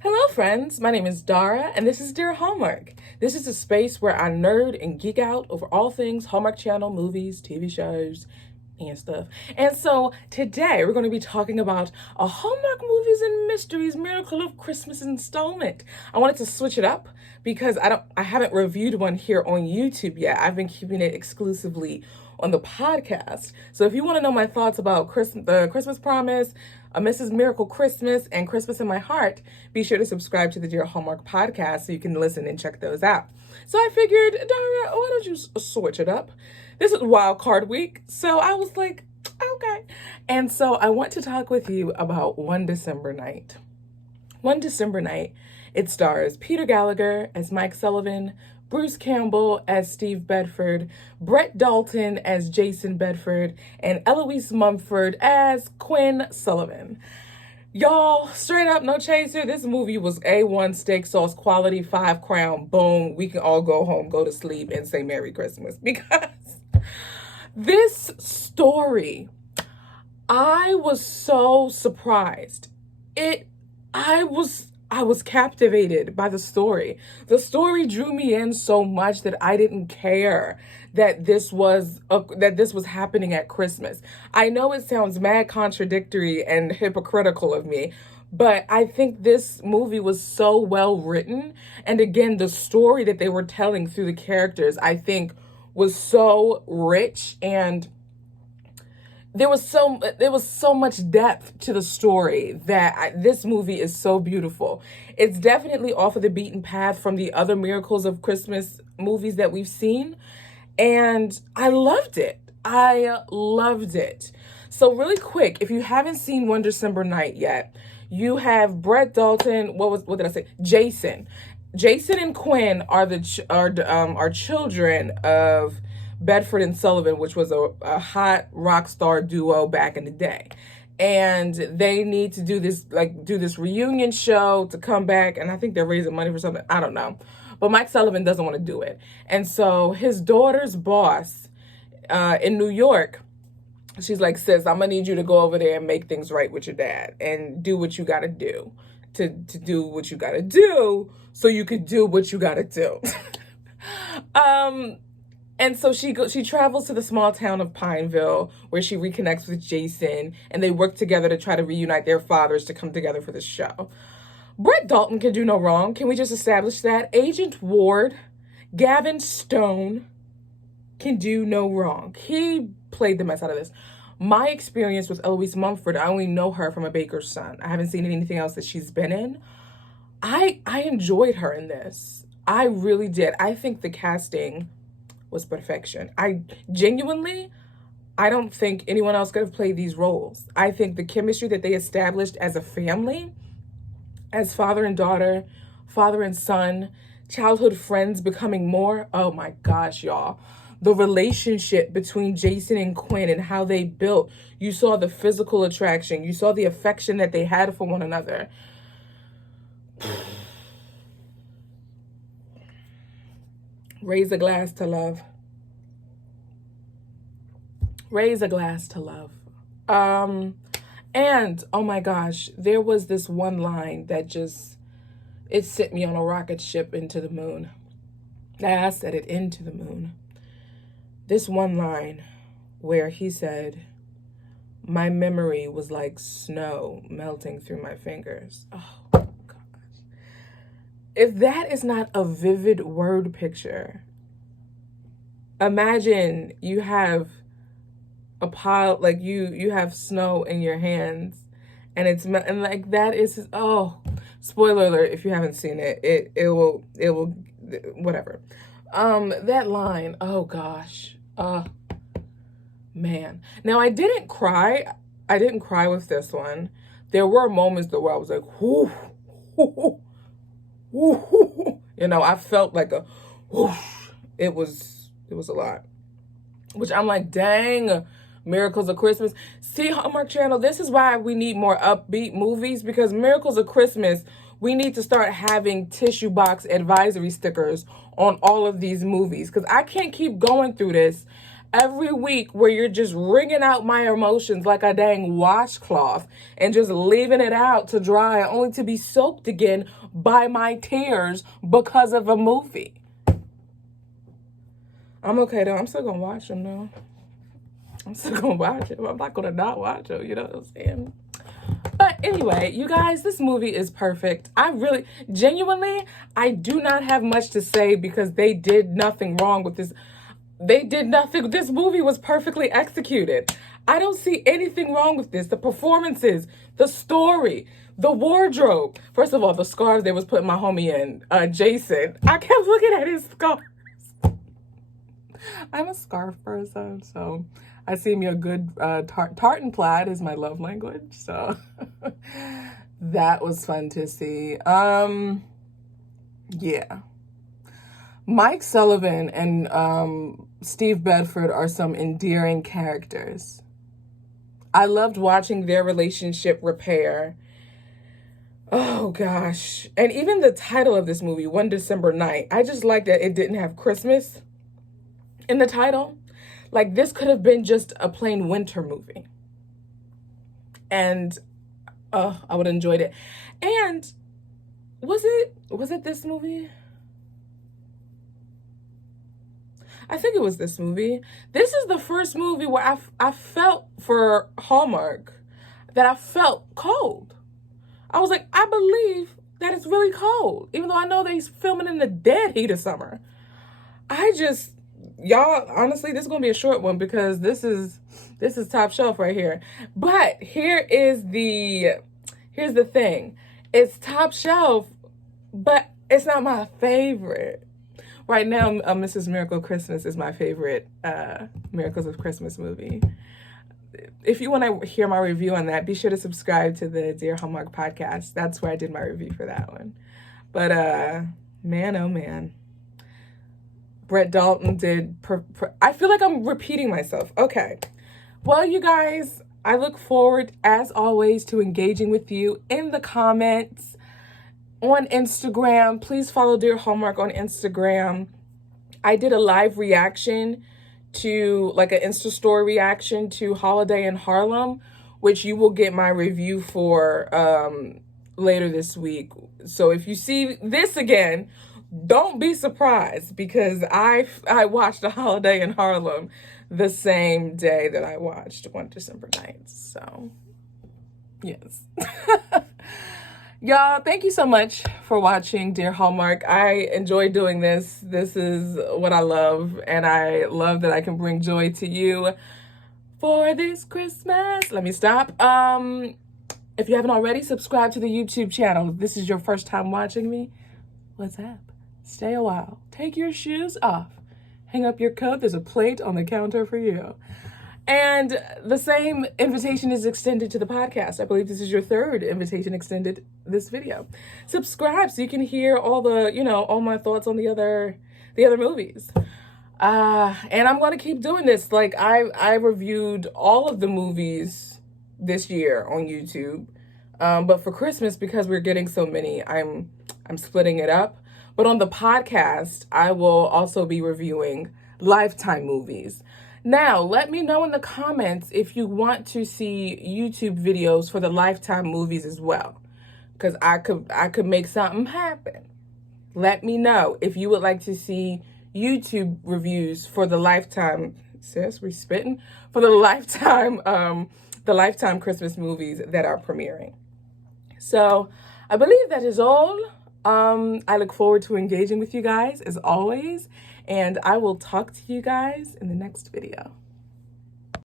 Hello, friends. My name is Dara, and this is Dear Hallmark. This is a space where I nerd and geek out over all things Hallmark Channel, movies, TV shows, and stuff. And so today we're going to be talking about a Hallmark Movies and Mysteries Miracle of Christmas installment. I wanted to switch it up because I haven't reviewed one here on YouTube yet. I've been keeping it exclusively on the podcast. So if you want to know my thoughts about the Christmas Promise, A Mrs. Miracle Christmas, and Christmas in My Heart, be sure to subscribe to the Dear Hallmark podcast so you can listen and check those out. So I figured, Dara, why don't you switch it up? This is wild card week, so I was like, okay. And so I want to talk with you about One December Night. One December Night, it stars Peter Gallagher as Mike Sullivan, Bruce Campbell as Steve Bedford, Brett Dalton as Jason Bedford, and Eloise Mumford as Quinn Sullivan. Y'all, straight up, no chaser, this movie was A1 steak sauce quality, 5 crown, boom. We can all go home, go to sleep, and say Merry Christmas. Because this story, I was so surprised. I was captivated by the story. The story drew me in so much that I didn't care that this was happening at Christmas. I know it sounds mad contradictory and hypocritical of me, but I think this movie was so well written. And again, the story that they were telling through the characters, I think, was so rich, and there was so much depth to the story that this movie is so beautiful. It's definitely off of the beaten path from the other miracles of Christmas movies that we've seen, and I loved it. So really quick, if you haven't seen One December Night yet, you have Brett Dalton. What did I say? Jason and Quinn are children of Bedford and Sullivan, which was a hot rock star duo back in the day. And they need to do this reunion show to come back, and I think they're raising money for something. I don't know. But Mike Sullivan doesn't want to do it. And so his daughter's boss in New York, she's like, sis, I'm gonna need you to go over there and make things right with your dad and do what you gotta do to do what you gotta do so you could do what you gotta do. And so she travels to the small town of Pineville, where she reconnects with Jason, and they work together to try to reunite their fathers to come together for the show. Brett Dalton can do no wrong. Can we just establish that? Agent Ward, Gavin Stone, can do no wrong. He played the mess out of this. My experience with Eloise Mumford, I only know her from A Baker's Son. I haven't seen anything else that she's been in. I enjoyed her in this. I really did. I think the casting was perfection. I don't think anyone else could have played these roles. I think the chemistry that they established as a family, as father and daughter, father and son, childhood friends becoming more, oh my gosh, y'all. The relationship between Jason and Quinn and how they built. You saw the physical attraction. You saw the affection that they had for one another. Raise a glass to love. Raise a glass to love. And, oh my gosh, there was this one line that it sent me on a rocket ship into the moon. I said it, into the moon. This one line where he said, my memory was like snow melting through my fingers. Oh, if that is not a vivid word picture, imagine you have a pile, like you have snow in your hands, and like that is, oh, spoiler alert if you haven't seen it, it will whatever. That line, oh gosh, man. Now I didn't cry with this one. There were moments though where I was like, whoo, whoo, whoo. I felt like a whoosh. It was a lot. Which I'm like, dang, Miracles of Christmas. See, Hallmark Channel, this is why we need more upbeat movies, because Miracles of Christmas, we need to start having tissue box advisory stickers on all of these movies, because I can't keep going through this every week where you're just wringing out my emotions like a dang washcloth and just leaving it out to dry only to be soaked again by my tears because of a movie. I'm okay though. I'm still gonna watch them though. I'm still gonna watch it. I'm not gonna not watch it. You know what I'm saying? But anyway, you guys, this movie is perfect. Genuinely, I do not have much to say because they did nothing wrong with this. They did nothing. This movie was perfectly executed. I don't see anything wrong with this. The performances, the story, the wardrobe. First of all, the scarves they was putting my homie in, Jason. I kept looking at his scarves. I'm a scarf person, so I see me a good tartan plaid is my love language. So that was fun to see. Yeah. Mike Sullivan and Steve Bedford are some endearing characters. I loved watching their relationship repair. Oh gosh. And even the title of this movie, One December Night, I just like that it didn't have Christmas in the title. Like, this could have been just a plain winter movie. And I would have enjoyed it. And was it this movie? I think it was this movie. This is the first movie where I felt for Hallmark that I felt cold. I was like, I believe that it's really cold, even though I know they're filming in the dead heat of summer. Y'all, honestly, this is gonna be a short one because this is top shelf right here. But here's the thing. It's top shelf, but it's not my favorite. Right now, Mrs. Miracle Christmas is my favorite Miracles of Christmas movie. If you want to hear my review on that, be sure to subscribe to the Dear Hallmark podcast. That's where I did my review for that one. But man, oh man. Brett Dalton did... I feel like I'm repeating myself. Okay. Well, you guys, I look forward, as always, to engaging with you in the comments. On Instagram, please follow Dear Hallmark on Instagram. I did a live reaction to, like an Insta story reaction to Holiday in Harlem, which you will get my review for later this week. So if you see this again, don't be surprised because I watched A Holiday in Harlem the same day that I watched One December Night. So, yes. Y'all, thank you so much for watching Dear Hallmark. I enjoy doing this. This is what I love, and I love that I can bring joy to you for this Christmas. Let me stop. If you haven't already, subscribe to the YouTube channel. If this is your first time watching me, what's up? Stay a while. Take your shoes off. Hang up your coat. There's a plate on the counter for you. And the same invitation is extended to the podcast. I believe this is your third invitation extended this video. Subscribe so you can hear all the, all my thoughts on the other movies. And I'm going to keep doing this. Like I reviewed all of the movies this year on YouTube. But for Christmas, because we're getting so many, I'm splitting it up. But on the podcast, I will also be reviewing Lifetime movies. Now, let me know in the comments if you want to see YouTube videos for the Lifetime movies as well, because I could make something happen. Let me know if you would like to see YouTube reviews for the Lifetime, we spitting, for the Lifetime Christmas movies that are premiering. So I believe that is all. I look forward to engaging with you guys as always, and I will talk to you guys in the next video.